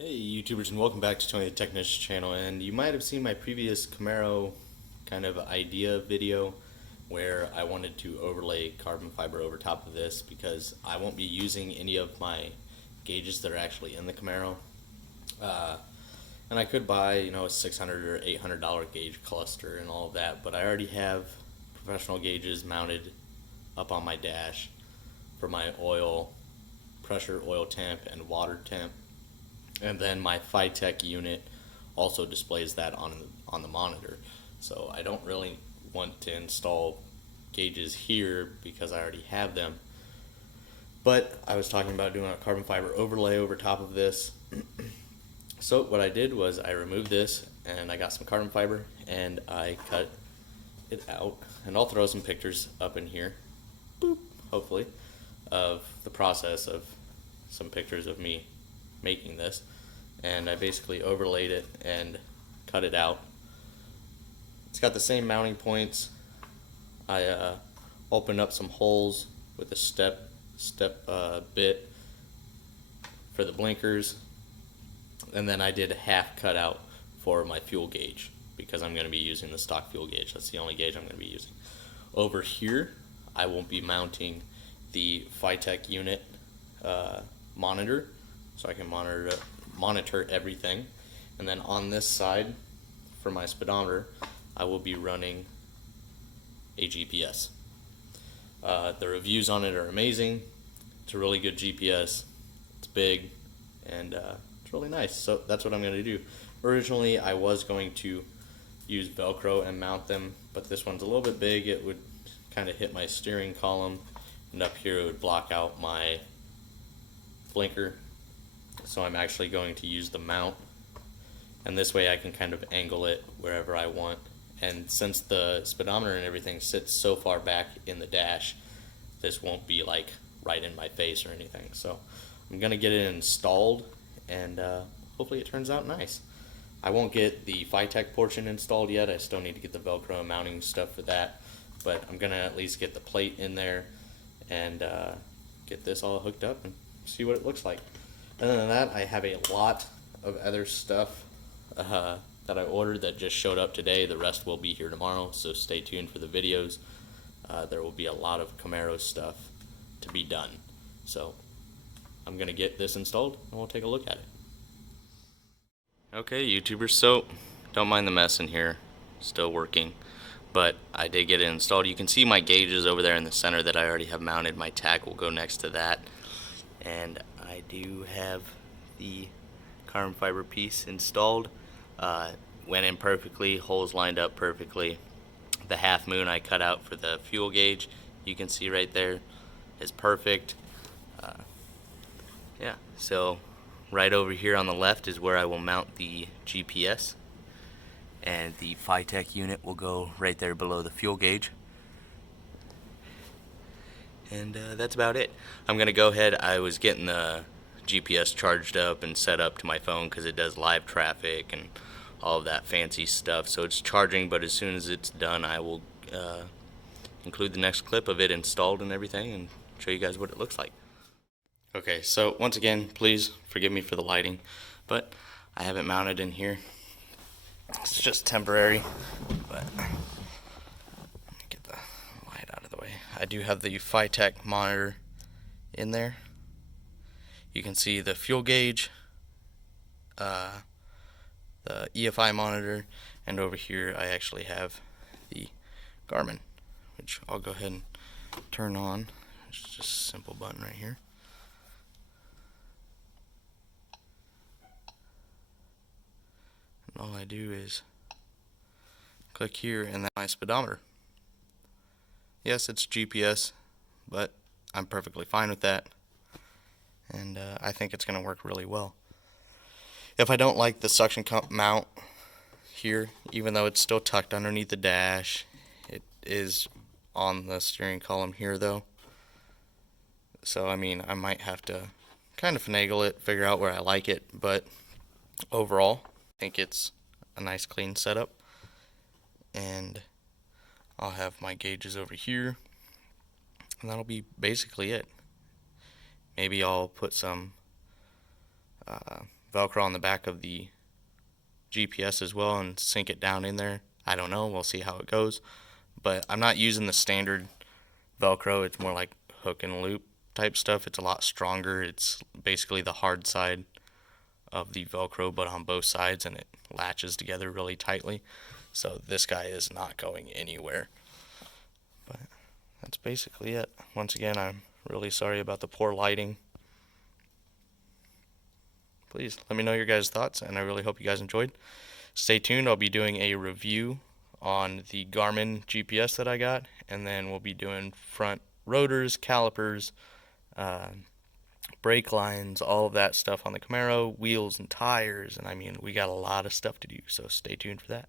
Hey YouTubers, and welcome back to Tony the Technician's channel. And you might have seen my previous Camaro kind of idea video where I wanted to overlay carbon fiber over top of this because I won't be using any of my gauges that are actually in the Camaro. And I could buy, a $600 or $800 gauge cluster and all of that, but I already have professional gauges mounted up on my dash for my oil, pressure, oil temp, and water temp. And then my Phytech unit also displays that on the monitor. So I don't really want to install gauges here because I already have them. But I was talking about doing a carbon fiber overlay over top of this. So what I did was I removed this and I got some carbon fiber and I cut it out. And I'll throw some pictures up in here, boop, hopefully, of the process of some pictures of me making this. And I basically overlaid it and cut it out. It's got the same mounting points. I opened up some holes with a step bit for the blinkers, and then I did a half cutout for my fuel gauge because I'm going to be using the stock fuel gauge. That's the only gauge I'm going to be using. Over here, I won't be mounting the Phytech unit monitor, so I can monitor everything. And then on this side, for my speedometer, I will be running a GPS. The reviews on it are amazing. It's a really good GPS. It's big and it's really nice. So that's what I'm going to do. Originally, I was going to use Velcro and mount them, but this one's a little bit big. It would kind of hit my steering column, and up here it would block out my blinker. So I'm actually going to use the mount, and this way I can kind of angle it wherever I want. And since the speedometer and everything sits so far back in the dash, this won't be like right in my face or anything. So I'm gonna get it installed, and hopefully it turns out nice. I won't get the Phytech portion installed yet. I still need to get the Velcro and mounting stuff for that, but I'm gonna at least get the plate in there and get this all hooked up and see what it looks like. Other than that, I have a lot of other stuff that I ordered that just showed up today. The rest will be here tomorrow, so stay tuned for the videos. There will be a lot of Camaro stuff to be done. So I'm going to get this installed and we'll take a look at it. Okay, YouTubers, so don't mind the mess in here. Still working, but I did get it installed. You can see my gauges over there in the center that I already have mounted. My tag will go next to that. And I do have the carbon fiber piece installed. Went in perfectly, holes lined up perfectly. The half moon I cut out for the fuel gauge, you can see right there, is perfect. Yeah, so right over here on the left is where I will mount the GPS, and the Phytech unit will go right there below the fuel gauge. And that's about it. I'm going to go ahead. I was getting the GPS charged up and set up to my phone because it does live traffic and all of that fancy stuff. So it's charging, but as soon as it's done, I will include the next clip of it installed and everything and show you guys what it looks like. Okay, so once again, please forgive me for the lighting, but I have it mounted in here. It's just temporary, but I do have the Phytech monitor in there. You can see the fuel gauge, the EFI monitor, and over here I actually have the Garmin, which I'll go ahead and turn on. It's just a simple button right here. And all I do is click here and that's my speedometer. Yes, it's GPS, but I'm perfectly fine with that, and I think it's going to work really well. If I don't like the suction cup mount here, even though it's still tucked underneath the dash, it is on the steering column here though. So I mean, I might have to kind of finagle it, figure out where I like it, but overall, I think it's a nice clean setup. And I'll have my gauges over here, and that'll be basically it. Maybe I'll put some Velcro on the back of the GPS as well and sink it down in there. I don't know. We'll see how it goes. But I'm not using the standard Velcro. It's more like hook and loop type stuff. It's a lot stronger. It's basically the hard side of the Velcro, but on both sides, and it latches together really tightly. So this guy is not going anywhere. But that's basically it. Once again, I'm really sorry about the poor lighting. Please let me know your guys' thoughts, and I really hope you guys enjoyed. Stay tuned. I'll be doing a review on the Garmin GPS that I got, and then we'll be doing front rotors, calipers, uh, brake lines, all of that stuff on the Camaro, wheels and tires, and I mean, we got a lot of stuff to do, so stay tuned for that.